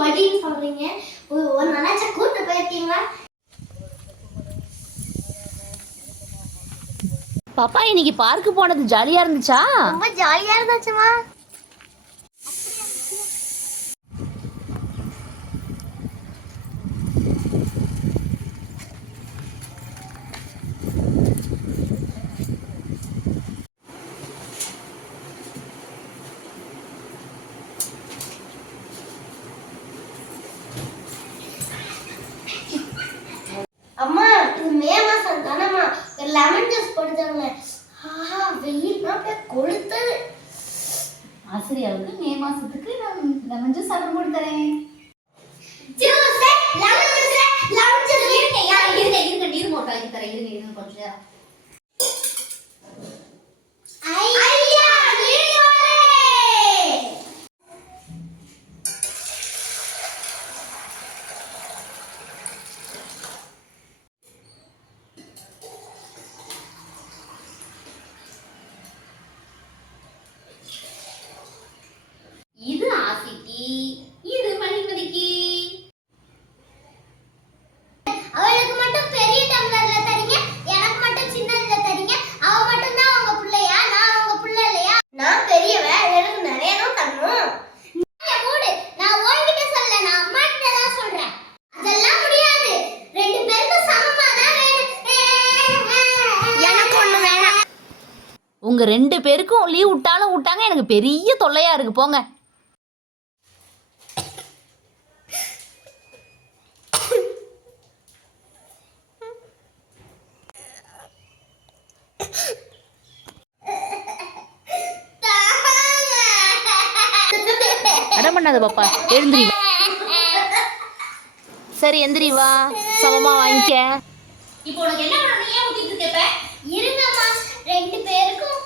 படின்னு சொல்றீங்க. ஒரு நாளாச்சும் கூட்டு போயிருக்கீங்களா? பாப்பா இன்னைக்கு பார்க்கு போனது ஜாலியா இருந்துச்சா? ரொம்ப ஜாலியா இருந்துச்சுமா. அம்மா இது மே மாசம் தானம்மா, ஒரு லெமன் ஜூஸ் போட்டுதாங்க. வெயில் கொளுத்தது. ஆசிரியாவுக்கு மே மாசத்துக்கு நான் லெமன் ஜூஸ் ஆர்டர் போட்டு தரேன். இருங்க நீர் மோட்டர் ஆக்கி தரேன். இருங்க கொஞ்சம் நேரம். இது ஆசிக்கு, இது மணிமதிக்கு. அவளுக்கு மட்டும் பெரிய டம்ளர்ல தரீங்க, எனக்கு மட்டும் சின்னதுல தரீங்க. அவ மட்டும் தான் உங்க பிள்ளையா? நான் உங்க பிள்ளை இல்லையா? நான் பெரியவ, எனக்கு நிறைய தான் தரணும். மூடு. நான் உன்கிட்ட சொல்ல, நான் அம்மா கிட்ட தான் சொல்றேன். அதெல்லாம் முடியாது. ரெண்டு பேருக்கும் சமமா தான் வேணும். எனக்கு ஒண்ணு வேணாம். உங்க ரெண்டு பேருக்கும் லீவ் விட்டாலும் விட்டாங்க, எனக்கு பெரிய தொல்லையா இருக்கு போங்க. அடம் பண்ணாத பாப்பா, எழுந்திரி வா. சரி எந்திரி வா, சமமா வாங்கிக்க. இப்போ உனக்கு என்ன பண்ணணும்? ஏன் ஊத்திட்டு இருக்க? இருங்கம்மா, ரெண்டு பேருக்கும்